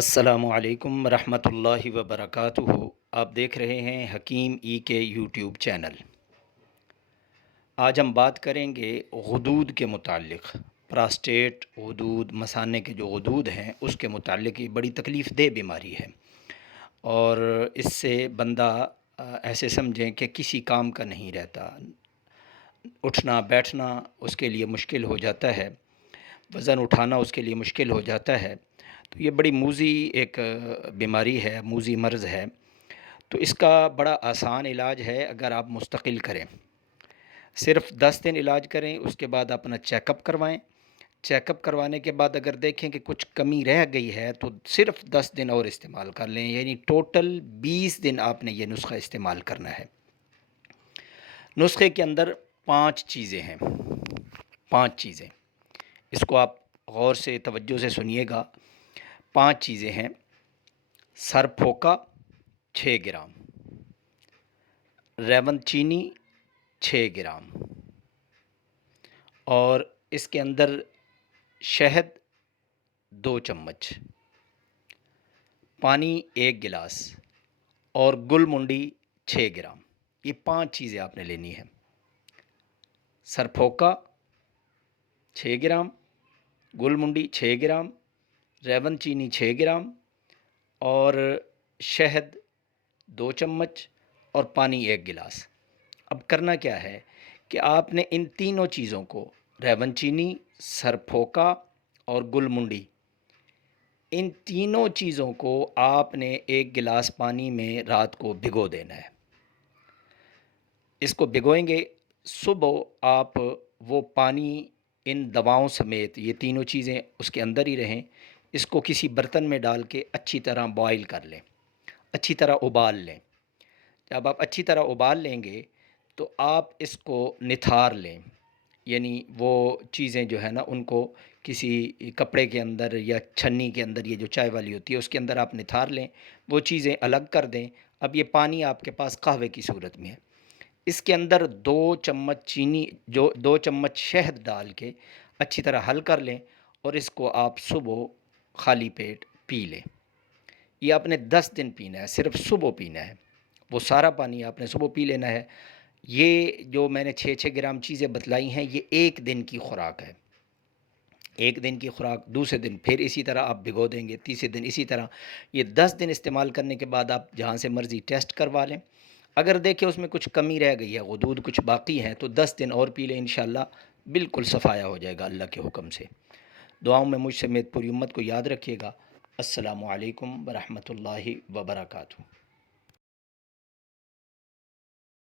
السلام علیکم ورحمۃ اللہ وبرکاتہ۔ آپ دیکھ رہے ہیں حکیم ای کے یوٹیوب چینل۔ آج ہم بات کریں گے غدود کے متعلق۔ پراسٹیٹ غدود، مثانے کے جو غدود ہیں اس کے متعلق یہ بڑی تکلیف دہ بیماری ہے، اور اس سے بندہ ایسے سمجھیں کہ کسی کام کا نہیں رہتا، اٹھنا بیٹھنا اس کے لیے مشکل ہو جاتا ہے، وزن اٹھانا اس کے لیے مشکل ہو جاتا ہے۔ تو یہ بڑی موذی ایک بیماری ہے، موذی مرض ہے۔ تو اس کا بڑا آسان علاج ہے اگر آپ مستقل کریں۔ صرف 10 دن علاج کریں، اس کے بعد اپنا چیک اپ کروائیں۔ چیک اپ کروانے کے بعد اگر دیکھیں کہ کچھ کمی رہ گئی ہے تو صرف 10 دن اور استعمال کر لیں، یعنی ٹوٹل 20 دن آپ نے یہ نسخہ استعمال کرنا ہے۔ نسخے کے اندر 5 چیزیں ہیں، 5 چیزیں، اس کو آپ غور سے توجہ سے سنیے گا۔ 5 چیزیں ہیں: سر پھوکا 6 گرام، ریون چینی 6 گرام، اور اس کے اندر شہد 2 چمچ، پانی 1 گلاس، اور گل منڈی 6 گرام۔ یہ 5 چیزیں آپ نے لینی ہیں۔ سر پھوکا 6 گرام، گل منڈی 6 گرام، ریون چینی 6 گرام، اور شہد 2 چمچ، اور پانی 1 گلاس۔ اب کرنا کیا ہے کہ آپ نے ان تینوں چیزوں کو، ریون چینی، سر پھوکا اور گل منڈی، ان تینوں چیزوں کو آپ نے 1 گلاس پانی میں رات کو بھگو دینا ہے۔ اس کو بھگوئیں گے، صبح آپ وہ پانی ان دواؤں سمیت، یہ تینوں چیزیں اس کے اندر ہی رہیں، اس کو کسی برتن میں ڈال کے اچھی طرح بوائل کر لیں، اچھی طرح ابال لیں۔ جب آپ اچھی طرح ابال لیں گے تو آپ اس کو نتھار لیں، یعنی وہ چیزیں جو ہے نا ان کو کسی کپڑے کے اندر یا چھنی کے اندر، یہ جو چائے والی ہوتی ہے اس کے اندر آپ نتھار لیں، وہ چیزیں الگ کر دیں۔ اب یہ پانی آپ کے پاس قہوے کی صورت میں ہے، اس کے اندر 2 چمچ چینی، جو 2 چمچ شہد ڈال کے اچھی طرح حل کر لیں، اور اس کو آپ صبح خالی پیٹ پی لیں۔ یہ آپ نے 10 دن پینا ہے، صرف صبح پینا ہے، وہ سارا پانی آپ نے صبح پی لینا ہے۔ یہ جو میں نے 6 گرام چیزیں بتلائی ہیں، یہ 1 دن کی خوراک ہے۔ 1 دن کی خوراک، دوسرے دن پھر اسی طرح آپ بھگو دیں گے، تیسرے دن اسی طرح۔ یہ 10 دن استعمال کرنے کے بعد آپ جہاں سے مرضی ٹیسٹ کروا لیں، اگر دیکھیں اس میں کچھ کمی رہ گئی ہے، غدود کچھ باقی ہیں، تو 10 دن اور پی لیں، انشاءاللہ بالکل صفایا ہو جائے گا اللہ کے حکم سے۔ دعاؤں میں مجھ سمیت پوری امت کو یاد رکھیے گا۔ السلام علیکم ورحمۃ اللہ وبرکاتہ۔